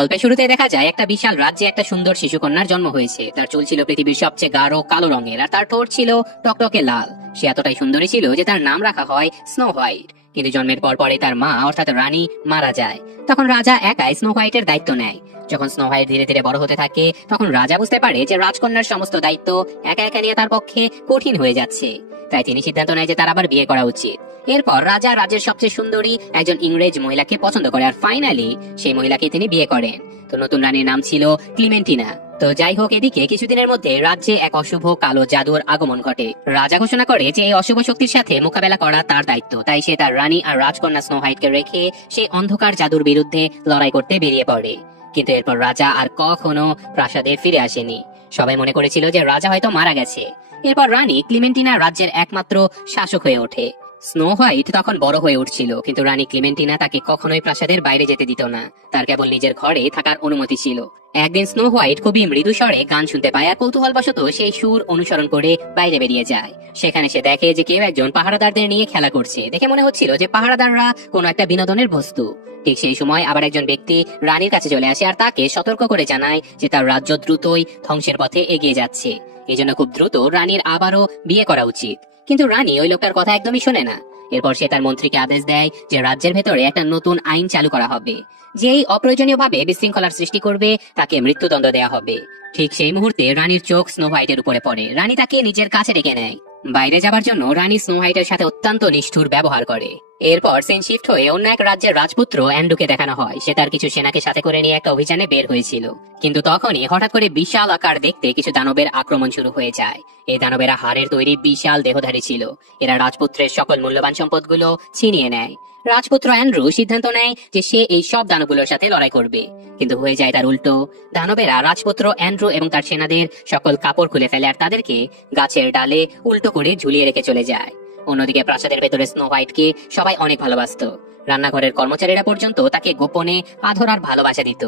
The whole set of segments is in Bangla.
গল্পের শুরুতে দেখা যায় একটা বিশাল রাজ্যে একটা সুন্দর শিশুকন্যার জন্ম হয়েছে। তার চুল ছিল পৃথিবীর সবচেয়ে গাঢ় কালো রঙের, আর তার ঠোঁট ছিল টকটকে লাল। সে এতটাই সুন্দরী ছিল যে তার নাম রাখা হয় স্নো হোয়াইট। কিন্তু জন্মের পরে তার মা অর্থাৎ রানী মারা যায়। তখন রাজা একাই স্নো হোয়াইটের দায়িত্ব নেয়। যখন স্নো হোয়াইট ধীরে ধীরে বড় হতে থাকে, তখন রাজা বুঝতে পারে যে রাজকন্যার সমস্ত দায়িত্ব একা একা নিয়ে তার পক্ষে কঠিন হয়ে যাচ্ছে। তাই তিনি সিদ্ধান্ত নেয় যে তার আবার বিয়ে করা উচিত। এরপর রাজা রাজ্যের সবচেয়ে সুন্দরী একজন ইংরেজ মহিলাকে পছন্দ করে, আর ফাইনালি সেই মহিলাকে তিনি বিয়ে করেন। তো নতুন রানীর নাম ছিল ক্লিমেন্টিনা। তো যাই হোক, এদিকে কিছুদিনের মধ্যে রাজ্যে এক অশুভ কালো জাদুর আগমন ঘটে। রাজা ঘোষণা করে যে এই অশুভ শক্তির সাথে মোকাবেলা করা তার দায়িত্ব। তাই সে তার রানী আর রাজকন্যা স্নো হোয়াইটকে রেখে সে অন্ধকার জাদুর বিরুদ্ধে লড়াই করতে বেরিয়ে পড়ে। কিন্তু এরপর রাজা আর কখনো প্রাসাদে ফিরে আসেনি। সবাই মনে করেছিল যে রাজা হয়তো মারা গেছে। এরপর রানী ক্লিমেন্টিনা রাজ্যের একমাত্র শাসক হয়ে ওঠে। স্নো হোয়াইট তখন বড় হয়ে উঠছিল, কিন্তু রানী ক্লিমেন্টিনা তাকে কখনোই প্রাসাদের বাইরে যেতে দিত না। তার কেবল নিজের ঘরে থাকার অনুমতি ছিল। একদিন স্নো হোয়াইট খুবই মৃদু স্বরে গান শুনতে পায়, আর কৌতূহলবশত সেই সুর অনুসরণ করে বাইরে বেরিয়ে যায়। সেখানে সে দেখে যে কেউ একজন পাহারাদারদের নিয়ে খেলা করছে। দেখে মনে হচ্ছিল যে পাহারাদাররা কোনো একটা বিনোদনের বস্তু। ঠিক সেই সময় আবার একজন ব্যক্তি রানীর কাছে চলে আসে আর তাকে সতর্ক করে জানায় যে তার রাজ্য দ্রুতই ধ্বংসের পথে এগিয়ে যাচ্ছে। এই জন্য খুব দ্রুত রানীর আবারও বিয়ে করা উচিত। কিন্তু রানী ওই লোকটার কথা একদমই শোনে না। এরপর সে তার মন্ত্রীকে আদেশ দেয় যে রাজ্যের ভেতরে একটা নতুন আইন চালু করা হবে। যেই অপ্রয়োজনীয়ভাবে বিশৃঙ্খলার সৃষ্টি করবে তাকে মৃত্যুদণ্ড দেয়া হবে। ঠিক সেই মুহূর্তে রানীর চোখ স্নো হোয়াইটের উপরে পড়ে। রানী তাকে নিজের কাছে ডেকে নেয়। বাইরে যাবার জন্য রানী স্নো হোয়াইটের সাথে অত্যন্ত নিষ্ঠুর ব্যবহার করে। এরপর সিন শিফট হয়ে অন্য এক রাজ্যের রাজপুত্র অ্যান্ড্রুকে দেখানো হয়। সে তার কিছু সেনাকে সাথে করে নিয়ে একটা অভিযানে বের হয়েছিল। কিন্তু তখনই হঠাৎ করে বিশাল আকার দেখতে কিছু দানবের আক্রমণ শুরু হয়ে যায়। এই দানবেরা হাড়ের তৈরি বিশাল দেহধারী ছিল। এরা রাজপুত্রের সকল মূল্যবান সম্পদগুলো ছিনিয়ে নেয়। রাজপুত্র অ্যান্ড্রু সিদ্ধান্ত নেয় যে সে এই সব দানবগুলোর সাথে লড়াই করবে। কিন্তু হয়ে যায় তার উল্টো। দানবেরা রাজপুত্র অ্যান্ড্রু এবং তার সেনাদের সকল কাপড় খুলে ফেলে আর তাদেরকে গাছের ডালে উল্টো করে ঝুলিয়ে রেখে চলে যায়। অন্যদিকে প্রাসাদের ভেতরে স্নো হোয়াইটকে সবাই অনেক ভালোবাসতো। রান্নাঘরের কর্মচারীরা পর্যন্ত তাকে গোপনে আদর আর ভালোবাসা দিত।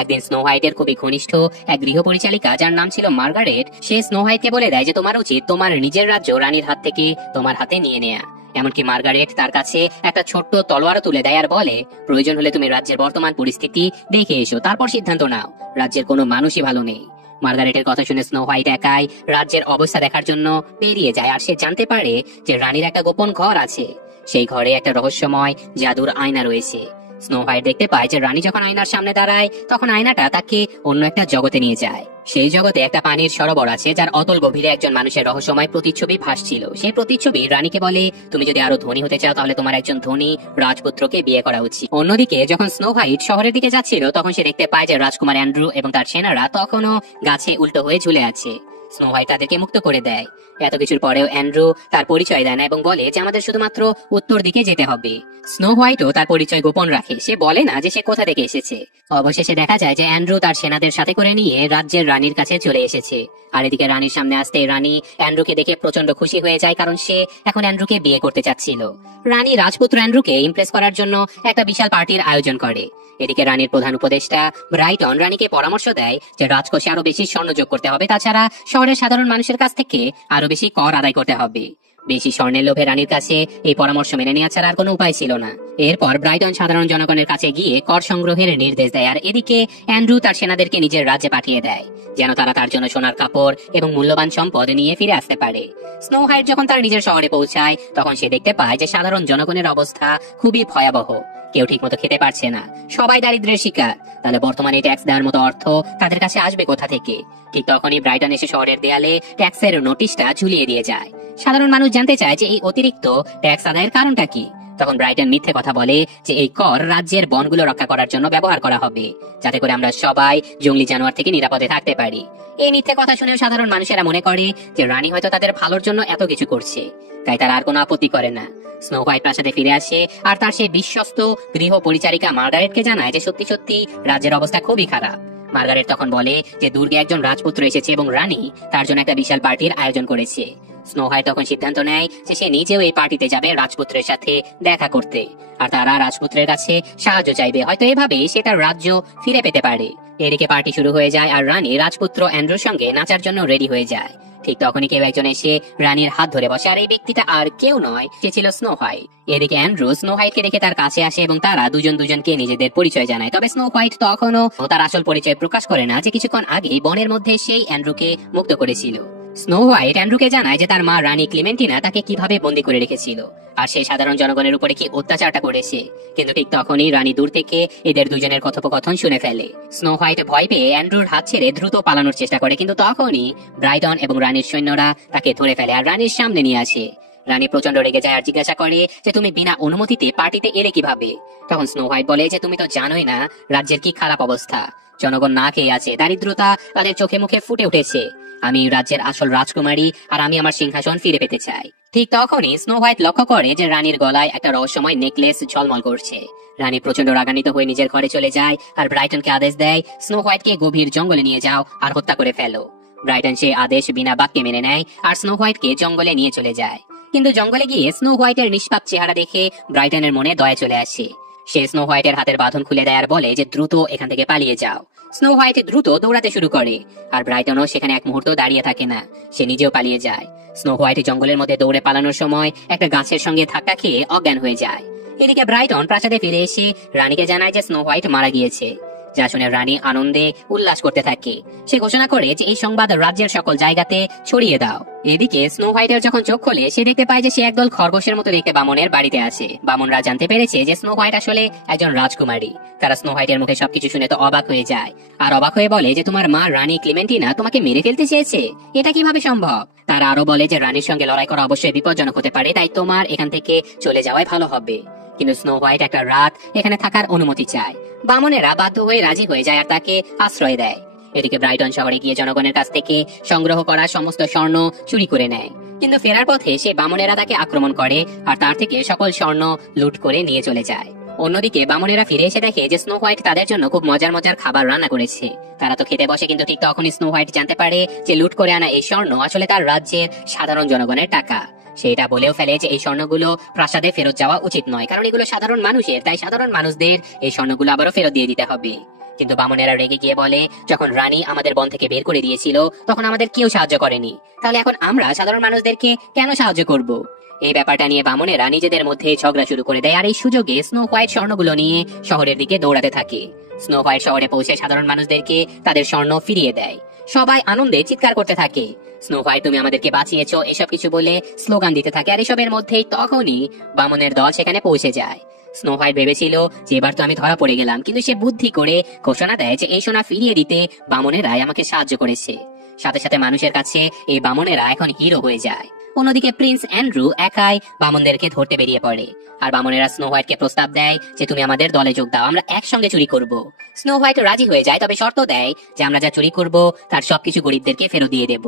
একদিন স্নো হোয়াইটের খুবই ঘনিষ্ঠ এক গৃহ পরিচালিকা, যার নাম ছিল মার্গারেট, সে স্নো হোয়াইটকে বলে দেয় যে তোমার উচিত তোমার নিজের রাজ্য রানীর হাত থেকে তোমার হাতে নিয়ে নেয়া। এমনকি মার্গারেট তার কাছে একটা ছোট্ট তলোয়ারও তুলে দেয় আর বলে, প্রয়োজন হলে তুমি রাজ্যের বর্তমান পরিস্থিতি দেখে এসো, তারপর সিদ্ধান্ত নাও। রাজ্যের কোনো মানুষই ভালো নেই। মার্গারেটের কথা শুনে স্নো হোয়াইট একাই রাজ্যের অবস্থা দেখার জন্য বেরিয়ে যায়। আর সে জানতে পারে যে রানীর একটা গোপন ঘর আছে। সেই ঘরে একটা রহস্যময় জাদুর আয়না রয়েছে। স্নো হোয়াইট দেখতে পায় যে রানী যখন আয়নার সামনে দাঁড়ায়, তখন আয়নাটা তাকে অন্য একটা জগতে নিয়ে যায়। সেই জগতে একটা পানির সরোবর আছে, যার অতল গভীরে একজন মানুষের রহস্যময় প্রতিচ্ছবি ভাসছিল। সেই প্রতিচ্ছবি রানীকে বলে, তুমি যদি আরো ধনী হতে চাও তাহলে তোমার একজন ধনী রাজপুত্রকে বিয়ে করা উচিত। অন্যদিকে যখন স্নো হোয়াইট শহরের দিকে যাচ্ছিল, তখন সে দেখতে পায় যে রাজকুমার অ্যান্ড্রু এবং তার সেনারা তখনও গাছে উল্টো হয়ে ঝুলে আছে। স্নো হোয়াইট তাদেরকে মুক্ত করে দেয়। এত কিছুর পরেও অ্যান্ড্রু তার পরিচয় দেয় না এবং বলে যে আমাদের শুধুমাত্র উত্তর দিকে যেতে হবে। স্নো হোয়াইটও তার পরিচয় গোপন রাখে। সে বলে না যে সে কোথা থেকে এসেছে। অবশেষে দেখা যায় যে অ্যান্ড্রু তার সেনাদের সাথে করে নিয়ে রাজ্যের রানীর কাছে চলে এসেছে। আর এদিকে রানীর সামনে আসতে রানী অ্যান্ড্রুকে দেখে প্রচন্ড খুশি হয়ে যায়, কারণ সে এখন অ্যান্ড্রুকে বিয়ে করতে চাচ্ছিল। রানী রাজপুত্র অ্যান্ড্রুকে ইমপ্রেস করার জন্য একটা বিশাল পার্টির আয়োজন করে। এদিকে রানীর প্রধান উপদেষ্টা ব্রাইটন রানীকে পরামর্শ দেয় যে রাজকোষে আরো বেশি স্বর্ণ যোগ করতে হবে, তাছাড়া শহরের সাধারণ মানুষের কাছ থেকে আরো বেশি কর আদায় করতে হবে। বেশি স্বর্ণের লোভে রানীর কাছে এই পরামর্শ মেনে নেওয়া ছাড়া আর কোনো উপায় ছিল না। এরপর ব্রাইটন সাধারণ জনগণের কাছে গিয়ে কর সংগ্রহের নির্দেশ দেয়। আর এদিকে অ্যান্ড্রু তার সেনাদেরকে নিজের রাজ্যে পাঠিয়ে দেয়, যেন তারা তার জন্য সোনার কাপড় এবং মূল্যবান সম্পদ নিয়ে ফিরে আসতে পারে। স্নো হোয়াইট যখন তার নিজের শহরে পৌঁছায়, তখন সে দেখতে পায় যে সাধারণ জনগণের অবস্থা খুবই ভয়াবহ। কেউ ঠিক মতো খেতে পারছে না, সবাই দারিদ্র্যের শিকার। তাহলে বর্তমানে ট্যাক্স দেওয়ার মতো অর্থ তাদের কাছে আসবে কোথা থেকে? ঠিক তখনই ব্রাইটন এসে শহরের দেয়ালে ট্যাক্সের নোটিশটা ঝুলিয়ে দিয়ে যায়। সাধারণ মানুষ জানতে চায় যে এই অতিরিক্ত ট্যাক্স আদায়ের কারণটা কি। তখন ব্রাইটন মিথ্যে কথা বলে যে এই কর রাজ্যের বনগুলো রক্ষা করার জন্য ব্যবহার করা হবে, যাতে করে আমরা সবাই জঙ্গলি জানোয়ার থেকে নিরাপদে থাকতে পারি। এই মিথ্যে কথা শুনেও সাধারণ মানুষেরা মনে করে যে রানী হয়তো তাদের ভালোর জন্য এত কিছু করছে, তাই তারা আর কোনো আপত্তি করে না। স্নো হোয়াইট প্রাসাদে ফিরে আসে আর তার সেই বিশ্বস্ত গৃহ পরিচারিকা মার্গারেটকে জানায় যে সত্যি সত্যি রাজ্যের অবস্থা খুবই খারাপ। মার্গারেট তখন বলে যে দুর্গে একজন রাজপুত্র এসেছে এবং রানী তার জন্য একটা বিশাল পার্টির আয়োজন করেছে। স্নো হোয়াইট তখন সিদ্ধান্ত নেয় যে সে নিজেও এই পার্টিতে যাবে রাজপুত্রের সাথে দেখা করতে, আর তারা রাজপুত্রের কাছে সাহায্য চাইবে। হয়তো এভাবে সে তার রাজ্য ফিরে পেতে পারে। এদিকে পার্টি শুরু হয়ে যায় আর রানী রাজপুত্র অ্যান্ড্রুর সঙ্গে নাচার জন্য রেডি হয়ে যায়। ঠিক তখনই কেউ একজন এসে রানীর হাত ধরে বসে, আর এই ব্যক্তিটা আর কেউ নয়, সে ছিল স্নো হোয়াইট। এদিকে অ্যান্ড্রু স্নো হোয়াইটকে দেখে তার কাছে আসে এবং তারা দুজনকে নিজেদের পরিচয় জানায়। তবে স্নো হোয়াইট তখনও তার আসল পরিচয় প্রকাশ করে না, যে কিছুক্ষণ আগে বনের মধ্যে সেই অ্যান্ড্রুকে মুক্ত করেছিল। স্নো হোয়াইট অ্যান্ড্রুকে জানায় যে তার মা রানী ক্লিমেন্টিনা তাকে কিভাবে বন্দী করে রেখেছিল, আর সেই সাধারণ জনগণের উপরে কি অত্যাচারটা করেছে। কিন্তু ঠিক তখনই রানী দূর থেকে এদের দুজনের কথোপকথন শুনে ফেলে। স্নো হোয়াইট ভয় পেয়ে অ্যান্ড্রুর হাত ছেড়ে দ্রুত পালানোর চেষ্টা করে, কিন্তু তখনই ব্রাইটন এবং রানীর সৈন্যরা তাকে ধরে ফেলে আর রানীর সামনে নিয়ে আসে। রানী প্রচন্ড রেগে যায় আর জিজ্ঞাসা করে যে তুমি বিনা অনুমতিতে পার্টিতে এলে কিভাবে। তখন স্নো হোয়াইট বলে যে তুমি তো জানোই না রাজ্যের কি খারাপ অবস্থা, জনগণ না খেয়ে আছে, দারিদ্রতা তাদের চোখে মুখে ফুটে উঠেছে। আমি রাজ্যের আসল রাজকুমারী আর আমি আমার সিংহাসন ফিরে পেতে চাই। ঠিক তখনই স্নো হোয়াইট লক্ষ্য করে যে রানীর গলায় একটা রহস্যময় নেকলেস ঝলমল করছে। রানী প্রচন্ড রাগান্বিত হয়ে নিজের ঘরে চলে যায় আর ব্রাইটনকে আদেশ দেয় স্নো হোয়াইটকে গভীর জঙ্গলে নিয়ে যাও আর হত্যা করে ফেলো। ব্রাইটন সে আদেশ বিনা বাক্যে মেনে নেয় আর স্নো হোয়াইটকে জঙ্গলে নিয়ে চলে যায়। কিন্তু জঙ্গলে গিয়ে স্নো হোয়াইটের নিষ্পাপ চেহারা দেখে ব্রাইটনের মনে দয়া চলে আসে। সে স্নো হোয়াইটের হাতের বাঁধন খুলে দেয় আর বলে যে দ্রুত এখান থেকে পালিয়ে যাও। স্নো হোয়াইট দ্রুত দৌড়াতে শুরু করে আর ব্রাইটনও সেখানে এক মুহূর্ত দাঁড়িয়ে থাকে না, সে নিজেও পালিয়ে যায়। স্নো হোয়াইট জঙ্গলের মধ্যে দৌড়ে পালানোর সময় একটা গাছের সঙ্গে ধাক্কা খেয়ে অজ্ঞান হয়ে যায়। এদিকে ব্রাইটন প্রাসাদে ফিরে এসে রানীকে জানায় যে স্নো হোয়াইট মারা গিয়েছে, যা শুনে রানী আনন্দে উল্লাস করতে থাকে। সে ঘোষণা করে যে এই সংবাদ রাজ্যের সকল জায়গাতে ছড়িয়ে দাও। এদিকে স্নো হোয়াইটের যখন চোখ খোলে সে দেখতে পায় যে সে একদল খরগোশের মতো দেখতে বামনের বাড়িতে আছে। বামনরা জানতে পেরেছে যে স্নো হোয়াইট আসলে একজন রাজকুমারী। তারা স্নো হোয়াইটের মুখে সবকিছু শুনে তো অবাক হয়ে যায় আর অবাক হয়ে বলে যে তোমার মা রানী ক্লিমেন্টিনা তোমাকে মেরে ফেলতে চেয়েছে, এটা কিভাবে সম্ভব। তারা আরো বলে যে রানীর সঙ্গে লড়াই করা অবশ্যই বিপজ্জনক হতে পারে, তাই তোমার এখান থেকে চলে যাওয়াই ভালো হবে। কিন্তু স্নো হোয়াইট একটা রাত এখানে থাকার অনুমতি চায়। বামনেরা বাধ্য হয়ে রাজি হয়ে যায় আর তাকে আশ্রয় দেয়। এদিকে ব্রাইটন শহরে গিয়ে জনগণের কাছ থেকে সংগ্রহ করা সমস্ত স্বর্ণ চুরি করে নেয়, কিন্তু ফেরার পথে সে বামনেরা তাকে আক্রমণ করে আর তার থেকে সকল স্বর্ণ লুট করে নিয়ে চলে যায়। অন্যদিকে বামনেরা ফিরে এসে দেখে যে স্নো হোয়াইট তাদের জন্য খুব মজার মজার খাবার রান্না করেছে। তারা তো খেতে বসে, কিন্তু ঠিক তখনই স্নো হোয়াইট জানতে পারে যে লুট করে আনা এই স্বর্ণ আসলে তার রাজ্যের সাধারণ জনগণের টাকা। সেটা বলেও ফেলে যে এই স্বর্ণগুলো প্রাসাদে ফেরত যাওয়া উচিত নয়, কারণ এগুলো সাধারণ মানুষের, তাই সাধারণ মানুষদের এই স্বর্ণগুলো আবারও ফেরত দিয়ে দিতে হবে। কিন্তু বামনেরা রেগে গিয়ে বলে যখন রানী আমাদের বন থেকে বের করে দিয়েছিল তখন আমাদের কেউ সাহায্য করেনি, তাহলে এখন আমরা সাধারণ মানুষদেরকে কেন সাহায্য করব। এই ব্যাপারটা নিয়ে বামনেরা নিজেদের মধ্যে ঝগড়া শুরু করে দেয় আর এই সুযোগে স্নো হোয়াইট স্বর্ণগুলো নিয়ে শহরের দিকে দৌড়াতে থাকে। স্নো হোয়াইট শহরে পৌঁছে সাধারণ মানুষদেরকে তাদের স্বর্ণ ফিরিয়ে দেয়। সবাই আনন্দে চিৎকার করতে থাকে, স্নো হোয়াইট তুমি আমাদেরকে বাঁচিয়েছো, এসব কিছু বলে স্লোগান দিতে থাকে। আর এসবের মধ্যেই তখনই বামনের দল সেখানে পৌঁছে যায়। স্নো হোয়াইট ভেবেছিল যে এবার তো আমি ধরা পড়ে গেলাম, কিন্তু সে বুদ্ধি করে ঘোষণা দেয় যে এই সোনা ফিরিয়ে দিতে বামনেরাই আমাকে সাহায্য করেছে। সাথে সাথে মানুষের কাছে এই বামনেরা এখন হিরো হয়ে যায়। অন্যদিকে প্রিন্স অ্যান্ড্রু একাই বামনদেরকে ধরতে বেরিয়ে পড়ে আর বামনেরা স্নো হোয়াইটকে প্রস্তাব দেয় যে তুমি আমাদের দলে যোগ দাও, আমরা একসঙ্গে চুরি করব। স্নো হোয়াইট রাজি হয়ে যায়, তবে শর্ত দেয় যে আমরা যা চুরি করব তার সবকিছু গরিবদেরকে ফেরত দিয়ে দেব।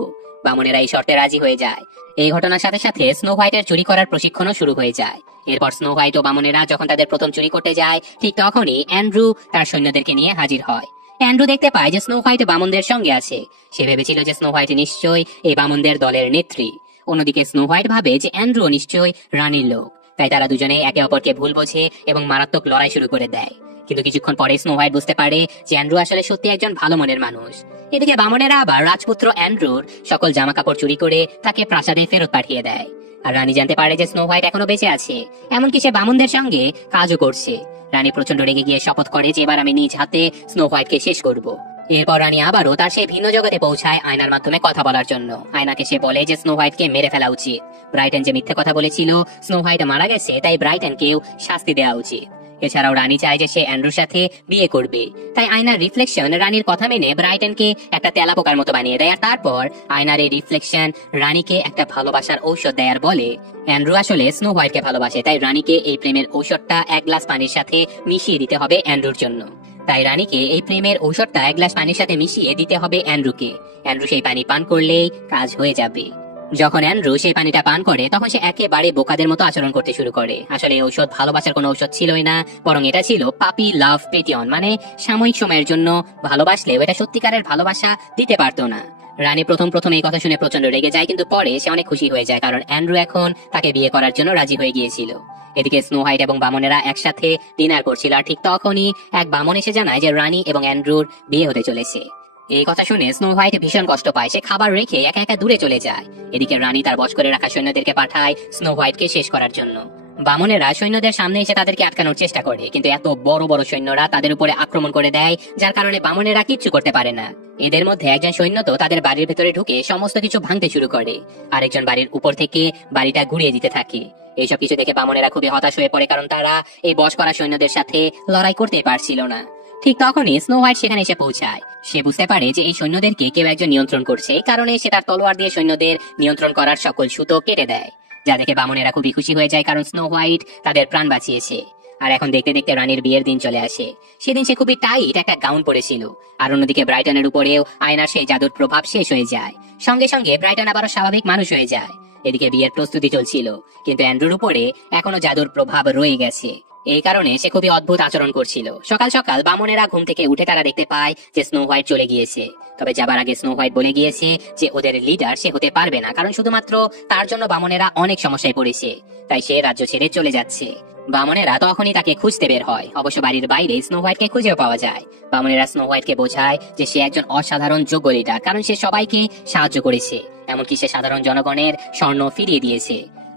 বামনেরা এই শর্তে রাজি হয়ে যায়। এই ঘটনার সাথে সাথে স্নো হোয়াইটের চুরি করার প্রশিক্ষণও শুরু হয়ে যায়। এরপর স্নো হোয়াইট ও বামনেরা যখন তাদের প্রথম চুরি করতে যায় ঠিক তখনই অ্যান্ড্রু তার সৈন্যদেরকে নিয়ে হাজির হয়। অ্যান্ড্রু দেখতে পায় যে স্নো হোয়াইট বামনদের সঙ্গে আছে। সে ভেবেছিল যে স্নো হোয়াইট নিশ্চয়ই এই বামনদের দলের নেত্রী। অন্যদিকে স্নো হোয়াইট ভাবে যে অ্যান্ড্রু নিশ্চয়ই রানীর লোক, তাই তারা দুজনেই একে অপরকে ভুল বোঝে এবং মারাত্মক লড়াই শুরু করে দেয়। কিন্তু কিছুক্ষণ পরে স্নো হোয়াইট বুঝতে পারে যে অ্যান্ড্রু আসলে সত্যি একজন ভালো মনের মানুষ। এদিকে বামনেরা আবার রাজপুত্র অ্যান্ড্রুর সকল জামা কাপড় চুরি করে তাকে প্রাসাদে ফেরত পাঠিয়ে দেয়। আর রানী জানতে পারে যে স্নো হোয়াইট এখনো বেঁচে আছে, এমনকি সে বামনদের সঙ্গে কাজও করছে। রানী প্রচন্ড রেগে গিয়ে শপথ করে যে এবার আমি নিজ হাতে স্নো হোয়াইটকে শেষ করব। এরপর রানী আবারও তার সেই ভিন্ন জগতে পৌঁছায় আয়নার মাধ্যমে কথা বলার জন্য। আয়নাকে সে বলে যে স্নো হোয়াইটকে মেরে ফেলা উচিত। ব্রাইটন যে মিথ্যে কথা বলেছিল স্নো হোয়াইট মারা গেছে, তাই ব্রাইটনকেও শাস্তি দেওয়া উচিত। এছাড়াও রানী চায় যে সে অ্যান্ড্রুর সাথে বিয়ে করবে, তাই আয়নার রিফ্লেকশন রানীর কথা মেনে ব্রাইটনকে একটা তেলাপোকার মতো বানিয়ে দেয়। আর তারপর আয়নার এই রিফ্লেকশন রানীকে একটা ভালোবাসার ঔষধ দেয় আর বলে অ্যান্ড্রু আসলে স্নো হোয়াইটকে ভালোবাসে, তাই রানীকে এই প্রেমের ঔষধটা এক গ্লাস পানির সাথে মিশিয়ে দিতে হবে অ্যান্ড্রুর জন্য। তাই রানীকে এই প্রেমের ঔষধটা এক গ্লাস পানির সাথে মিশিয়ে দিতে হবে অ্যান্ড্রুকে। অ্যান্ড্রু সেই পানি পান করলেই কাজ হয়ে যাবে। যখন অ্যান্ড্রু সেই পানিটা পান করে তখন সে একেবারে বোকাদের মতো আচরণ করতে শুরু করে। আসলে এই ঔষধ ভালোবাসার কোনো ঔষধ ছিলই না, বরং এটা ছিল পাপি লাভ পেটিয়ন, মানে সাময়িক সময়ের জন্য ভালোবাসলেও এটা সত্যিকারের ভালোবাসা দিতে পারতো না। রানী প্রথম এই কথা শুনে প্রচন্ড রেগে যায়, কিন্তু পরে সে অনেক খুশি হয়ে যায়, কারণ অ্যান্ড্রু এখন তাকে বিয়ে করার জন্য রাজি হয়ে গিয়েছিল। এদিকে স্নো হোয়াইট এবং বামনেরা একসাথে ডিনার করছিল আর ঠিক তখনই এক বামন এসে জানায় যে রানী এবং অ্যান্ড্রুর বিয়ে হতে চলেছে। এই কথা শুনে স্নো হোয়াইট ভীষণ কষ্ট পায়। সে খাবার রেখে একা একা দূরে চলে যায়। এদিকে রানী তার বশ করে রাখা সৈন্যদেরকে পাঠায় স্নো হোয়াইটকে শেষ করার জন্য। বামনেরা সৈন্যদের সামনে এসে তাদেরকে আটকানোর চেষ্টা করে, কিন্তু এত বড় বড় সৈন্যরা তাদের উপরে আক্রমণ করে দেয়, যার কারণে বামনেরা কিচ্ছু করতে পারে না। এদের মধ্যে একজন সৈন্য তো তাদের বাড়ির ভেতরে ঢুকে সমস্ত কিছু ভাঙতে শুরু করে, আরেকজন বাড়ির উপর থেকে বাড়িটা ঘুরিয়ে দিতে থাকে। এইসব কিছু দেখে বামনেরা খুবই হতাশ হয়ে পড়ে, কারণ তারা এই বশ করা সৈন্যদের সাথে লড়াই করতে পারছিল না। ঠিক তখনই স্নো হোয়াইট সেখানে এসে পৌঁছায়। সে বুঝতে পারে যে এই সৈন্যদেরকে কেউ একজন নিয়ন্ত্রণ করছে, এই কারণে সে তার তলোয়ার দিয়ে সৈন্যদের নিয়ন্ত্রণ করার সকল সুতো কেটে দেয়, যা দেখে বামনেরা খুবই খুশি হয়ে যায়, কারণ স্নো হোয়াইট তাদের প্রাণ বাঁচিয়েছে। আর এখন দেখতে দেখতে রানীর বিয়ের দিন চলে আসে। সেদিন সে খুবই টাইট একটা গাউন পরেছিল। আর অন্যদিকে ব্রাইটনের উপরেও আয়নার সেই জাদুর প্রভাব শেষ হয়ে যায়। সঙ্গে সঙ্গে ব্রাইটন আবারও স্বাভাবিক মানুষ হয়ে যায়। এদিকে বিয়ের প্রস্তুতি চলছিল, কিন্তু অ্যান্ড্রুর উপরে এখনো জাদুর প্রভাব রয়ে গেছে। এই কারণে সে খুবই অদ্ভুত আচরণ করছিল। সকাল সকাল বামনেরা ঘুম থেকে উঠে তারা দেখতে পায় যে স্নো হোয়াইট চলে গিয়েছে। তবে যাবার আগে স্নো হোয়াইট বলে গিয়েছে যে ওদের লিডার সে হতে পারবে না, কারণ শুধুমাত্র তার জন্য বামনেরা অনেক সমস্যায় পড়েছে, তাই সে রাজ্য ছেড়ে চলে যাচ্ছে। বামনেরা তখনই তাকে খুঁজতে বের হয়। অবশ্য বাড়ির বাইরে স্নো হোয়াইটকে খুঁজেও পাওয়া যায়। বামনেরা স্নো হোয়াইটকে বোঝায় যে সে একজন অসাধারণ যোগ্য লিডার, কারণ সে সবাইকে সাহায্য করেছে, এমনকি সে সাধারণ জনগণের স্বর্ণ ফিরিয়ে দিয়েছে।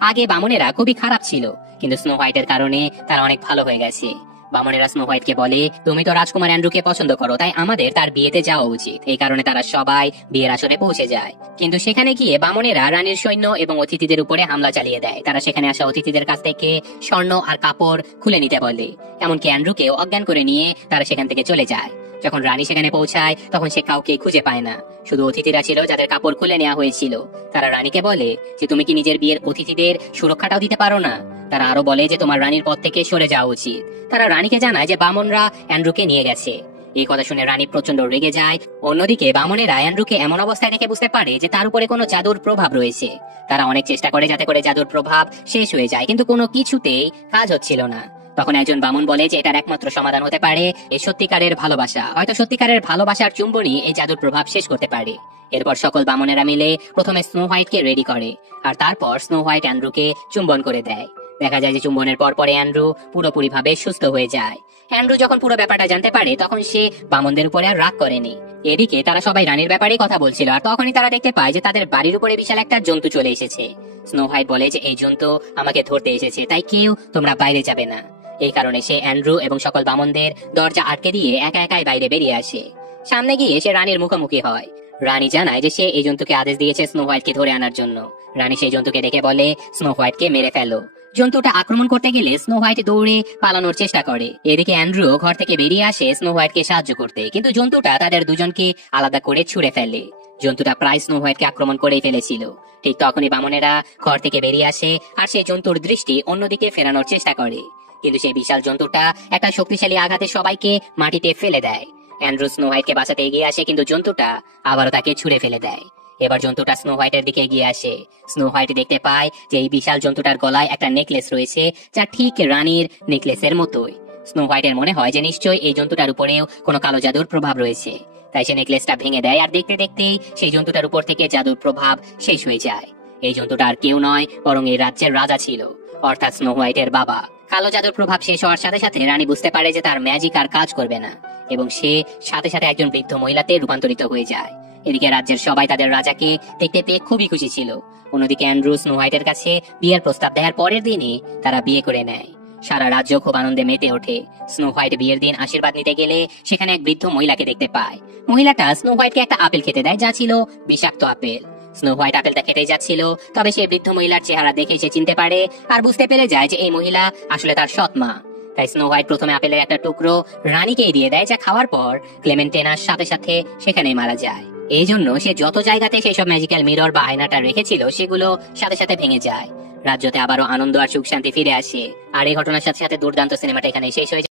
আগে বামনেরা খুবই খারাপ ছিল, কিন্তু স্নো হোয়াইটের কারণে তারা অনেক ভালো হয়ে গেছে। বামনেরা স্নো হোয়াইটকে বলে, তুমি তো রাজকুমার অ্যান্ড্রুকে পছন্দ করো, তাই আমাদের তার বিয়েতে যাওয়া উচিত। এই কারণে তারা সবাই বিয়ের আসরে পৌঁছে যায়। কিন্তু সেখানে গিয়ে বামনেরা রানীর সৈন্য এবং অতিথিদের উপরে হামলা চালিয়ে দেয়। তারা সেখানে আসা অতিথিদের কাছ থেকে স্বর্ণ আর কাপড় খুলে নিতে বলে, এমনকি অ্যান্ড্রুকেও অজ্ঞান করে নিয়ে তারা সেখান থেকে চলে যায়। যখন রানী সেখানে পৌঁছায় তখন সে কাউকে খুঁজে পায় না, শুধু অতিথিরা ছিল যাদের কাপড় খুলে নেওয়া হয়েছিল। তারা রানীকে বলে যে তুমি কি নিজের বিয়ের অতিথিদের সুরক্ষাটাও দিতে পারো না? তারা আরো বলে যে তোমার রানীর পদ থেকে সরে যাওয়া উচিত। তারা রানীকে জানায় যে বামনরা অ্যান্ড্রুকে নিয়ে গেছে। এই কথা শুনে রানী প্রচন্ড রেগে যায়। অন্যদিকে বামনেরা অ্যান্ড্রুকে এমন অবস্থায় দেখে বুঝতে পারে যে তার উপরে কোনো জাদুর প্রভাব রয়েছে। তারা অনেক চেষ্টা করে যাতে করে জাদুর প্রভাব শেষ হয়ে যায়, কিন্তু কোনো কিছুতেই কাজ হচ্ছিল না। তখন একজন বামন বলে যে এটার একমাত্র সমাধান হতে পারে এই সত্যিকারের ভালোবাসা। হয়তো সত্যিকারের ভালোবাসার চুম্বনই এই জাদুর প্রভাব শেষ করতে পারে। এরপর সকল বামনেরা মিলে প্রথমে স্নো হোয়াইটকে রেডি করে, আর তারপর স্নো হোয়াইট অ্যান্ড্রুকে চুম্বন করে দেয়। দেখা যায় যে চুম্বনের পর পরে অ্যান্ড্রু পুরোপুরি ভাবে সুস্থ হয়ে যায়। অ্যান্ড্রু যখন পুরো ব্যাপারটা জানতে পারে তখন সে বামনদের উপরে আর রাগ করেনি। এদিকে তারা সবাই রানীর ব্যাপারেই কথা বলছিল, আর তখনই তারা দেখতে পায় যে তাদের বাড়ির উপরে বিশাল একটা জন্তু চলে এসেছে। স্নো হোয়াইট বলে যে এই জন্তু আমাকে ধরতে এসেছে, তাই কেউ তোমরা বাইরে যাবে না। এই কারণে সে অ্যান্ড্রু এবং সকল বামনদের দরজা আটকে দিয়ে একা একাই বাইরে বেরিয়ে আসে। সামনে গিয়ে সে রানীর মুখোমুখি হয়। রানী জানায় যে সে এই জন্তুকে আদেশ দিয়েছে স্নো হোয়াইটকে ধরে আনার জন্য। রানী সেই জন্তুকে দেখে বলে স্নো হোয়াইটকে মেরে ফেলো। জন্তুটা আক্রমণ করতে গেলে স্নো হোয়াইট দৌড়ে পালানোর চেষ্টা করে। এদিকে অ্যান্ড্রু ঘর থেকে বেরিয়ে আসে স্নো হোয়াইটকে সাহায্য করতে, কিন্তু জন্তুটা তাদের দুজনকে আলাদা করে ছুঁড়ে ফেলে। জন্তুটা প্রায় স্নো হোয়াইটকে আক্রমণ করেই ফেলেছিল। ঠিক তখনই বামনেরা ঘর থেকে বেরিয়ে আসে আর সেই জন্তুর দৃষ্টি অন্যদিকে ফেরানোর চেষ্টা করে, কিন্তু সেই বিশাল জন্তুটা একটা শক্তিশালী আঘাতে সবাইকে মাটিতে ফেলে দেয়। অ্যান্ড্রু স্নো হোয়াইটকে বাঁচাতে এগিয়ে আসে, কিন্তু জন্তুটা আবারও তাকে ছুঁড়ে ফেলে দেয়। এবার জন্তুটা স্নো হোয়াইটের দিকে এগিয়ে আসে। স্নো হোয়াইট দেখতে পায় যে এই বিশাল জন্তুটার গলায় একটা নেকলেস রয়েছে, যা ঠিক রানীর নেকলেসের মতোই। স্নো হোয়াইটের মনে হয় যে নিশ্চয়ই এই জন্তুটার উপরেও কোনো কালো জাদুর প্রভাব রয়েছে, তাই সে নেকলেসটা ভেঙে দেয়। আর দেখতে দেখতেই সেই জন্তুটার উপর থেকে জাদুর প্রভাব শেষ হয়ে যায়। এই জন্তুটা আর কেউ নয়, বরং এই রাজ্যের রাজা ছিল, অর্থাৎ স্নো হোয়াইটের বাবা। কালো জাদুর প্রভাব শেষ হওয়ার সাথে সাথে রানী বুঝতে পারে যে তার ম্যাজিক আর কাজ করবে না, এবং সে সাথে সাথে একজন বৃদ্ধ মহিলাতে রূপান্তরিত হয়ে যায়। এদিকে রাজ্যের সবাই তাদের রাজাকে দেখতে পেয়ে খুবই খুশি ছিল। অন্যদিকে অ্যান্ড্রু স্নো হোয়াইটের কাছে বিয়ের প্রস্তাব দেওয়ার পরের দিনই তারা বিয়ে করে নেয়। সারা রাজ্য খুব আনন্দে মেতে ওঠে। স্নো হোয়াইট বিয়ের দিন আশীর্বাদ নিতে গেলে সেখানে এক বৃদ্ধ মহিলাকে দেখতে পায়। মহিলাটা স্নো হোয়াইটকে একটা আপেল খেতে দেয়, যা ছিল বিষাক্ত আপেল। স্নো হোয়াইট আপেলটা খেতে যাচ্ছিল, তবে সে বৃদ্ধ মহিলার চেহারা দেখে সে চিনতে পারে আর বুঝতে পেরে যায় যে এই মহিলা আসলে তার সৎ মা। তাই স্নো হোয়াইট প্রথমে আপেলের একটা টুকরো রানীকেই দিয়ে দেয়, যা খাওয়ার পর ক্লেমেন্টিনার সাথে সাথে সেখানেই মারা যায়। এই জন্য সে যত জায়গাতে সেসব ম্যাজিক্যাল মিরর বা আয়নাটা রেখেছিল সেগুলো সাথে সাথে ভেঙে যায়। রাজ্যতে আবারও আনন্দ আর সুখ শান্তি ফিরে আসে। আর এই ঘটনার সাথে সাথে দুর্দান্ত সিনেমাটা এখানে শেষ হয়ে যায়।